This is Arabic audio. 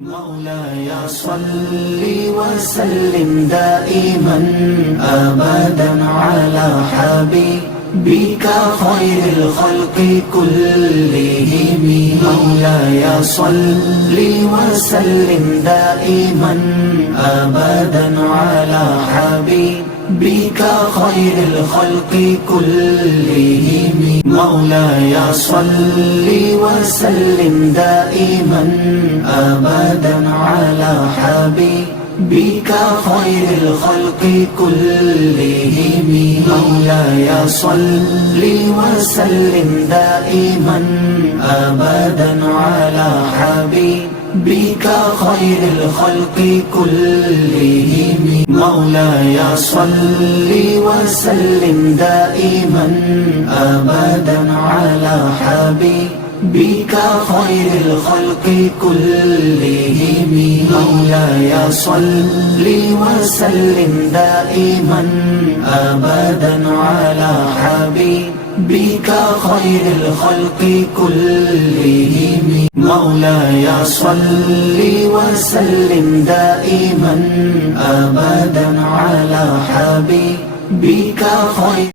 مولاي صل وسلم دائما أبدا على حبيبك خير الخلق كلهم. مولاي صل وسلم دائما أبدا على حبيبك خير الخلق كلهم. مولاي صل وسلم دائما أبدا على حبيبك خير الخلق كلهم. مولاي صل وسلم دائما أبدا على حبيبك خير الخلق كلهم. مولاي صل وسلم دائما أبدا على حبيبك خير الخلق كلهم. مولاي صل وسلم دائما أبدا على حبيبك خير الخلق كلهم. مولاي صل وسلم دائما أبدا على حبيبك خير